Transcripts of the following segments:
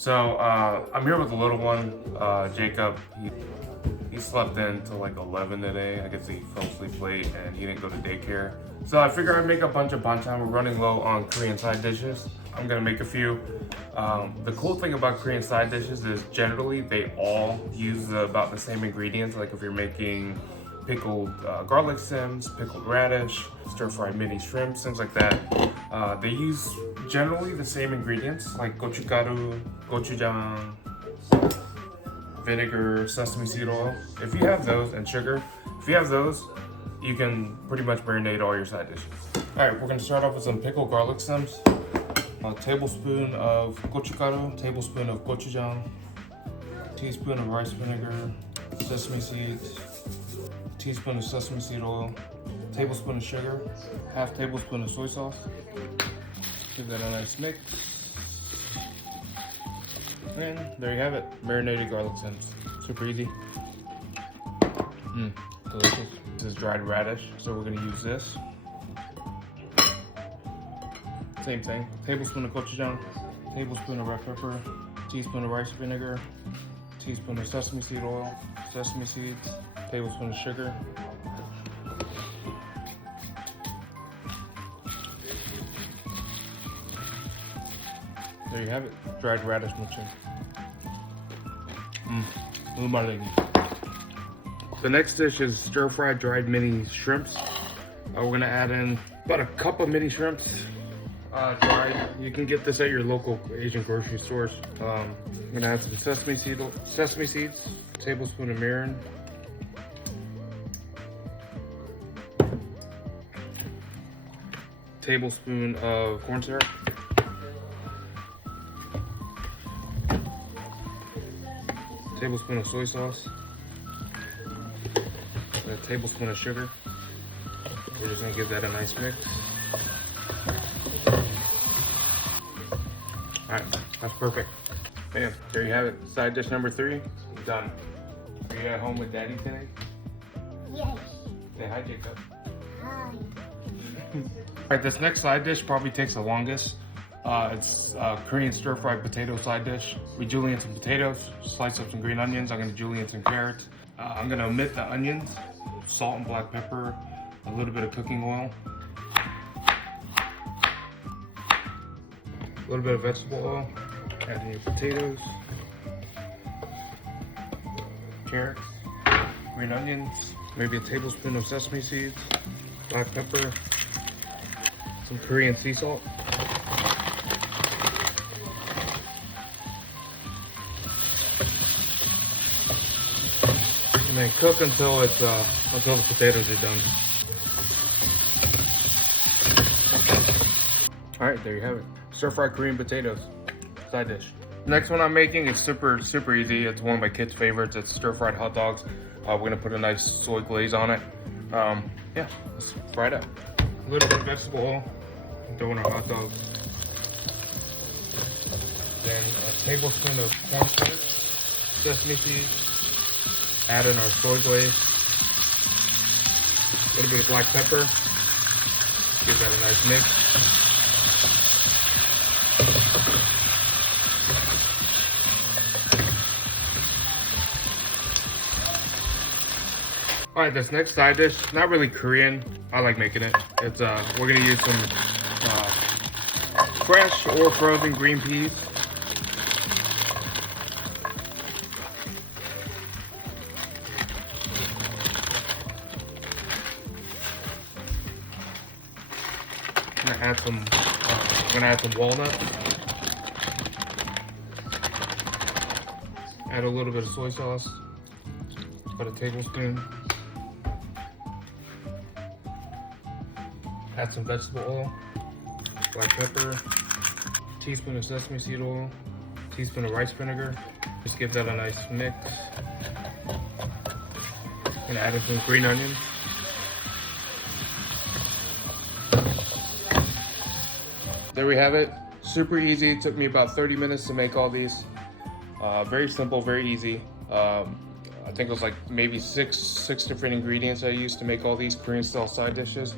So I'm here with the little one, Jacob. He slept in till like 11 today. I guess he fell asleep late and he didn't go to daycare. So I figured I'd make a bunch of banchan. We're running low on Korean side dishes. I'm gonna make a few. The cool thing about Korean side dishes is generally they all use about the same ingredients. Like if you're making pickled garlic stems, pickled radish, stir-fried mini shrimps, things like that. They use generally the same ingredients like gochugaru, gochujang, vinegar, sesame seed oil. If you have those, and sugar, if you have those, you can pretty much marinate all your side dishes. All right, we're gonna start off with some pickled garlic stems. A tablespoon of gochugaru, tablespoon of gochujang, teaspoon of rice vinegar, sesame seeds, teaspoon of sesame seed oil, tablespoon of sugar, half tablespoon of soy sauce. Give that a nice mix. And there you have it, marinated garlic stems. Super easy. Delicious. This is dried radish, so we're gonna use this. Same thing, tablespoon of gochujang, tablespoon of red pepper, teaspoon of rice vinegar, teaspoon of sesame seed oil, sesame seeds, tablespoon of sugar. There you have it, dried radish mushroom. The next dish is stir-fried dried mini shrimps. We're gonna add in about a cup of mini shrimps, dried. You can get this at your local Asian grocery stores. I'm gonna add some sesame seeds, tablespoon of mirin, tablespoon of corn syrup, tablespoon of soy sauce, and a tablespoon of sugar. We're just gonna give that a nice mix. All right, that's perfect. Bam, there you have it. Side dish number 3, done. Are you at home with Daddy today? Yes. Say hi, Jacob. Hi. All right, this next side dish probably takes the longest. It's Korean stir-fried potato side dish. We julienne some potatoes, slice up some green onions. I'm gonna julienne some carrots. I'm gonna omit the onions, salt and black pepper, a little bit of cooking oil, a little bit of vegetable oil, add in your potatoes, carrots, green onions, maybe a tablespoon of sesame seeds, black pepper, some Korean sea salt. And then cook until the potatoes are done. All right, there you have it. Stir-fried Korean potatoes, side dish. Next one I'm making is super easy. It's one of my kids' favorites. It's stir-fried hot dogs. We're gonna put a nice soy glaze on it. Yeah, let's fry it up. A little bit of vegetable oil, throw in our hot dogs. Then a tablespoon of cornstarch, sesame seeds. Add in our soy glaze, a little bit of black pepper, give that a nice mix. All right, this next side dish, not really Korean. I like making it. It's we're gonna use some fresh or frozen green peas. I'm gonna add some walnuts. Add a little bit of soy sauce, about a tablespoon. Add some vegetable oil, black pepper, teaspoon of sesame seed oil, teaspoon of rice vinegar. Just give that a nice mix. And add in some green onions. There we have it. Super easy. It took me about 30 minutes to make all these. Very simple, very easy. I think it was like maybe six different ingredients I used to make all these Korean style side dishes.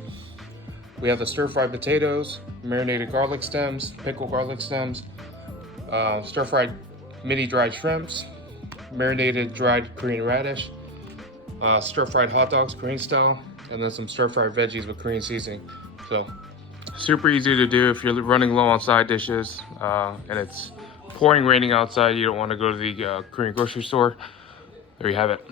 We have the stir-fried potatoes, marinated garlic stems, pickled garlic stems, stir-fried mini dried shrimps, marinated dried Korean radish, stir fried hot dogs Korean style, and then some stir fried veggies with Korean seasoning. So super easy to do if you're running low on side dishes and it's pouring raining outside. You don't want to go to the Korean grocery store. There you have it.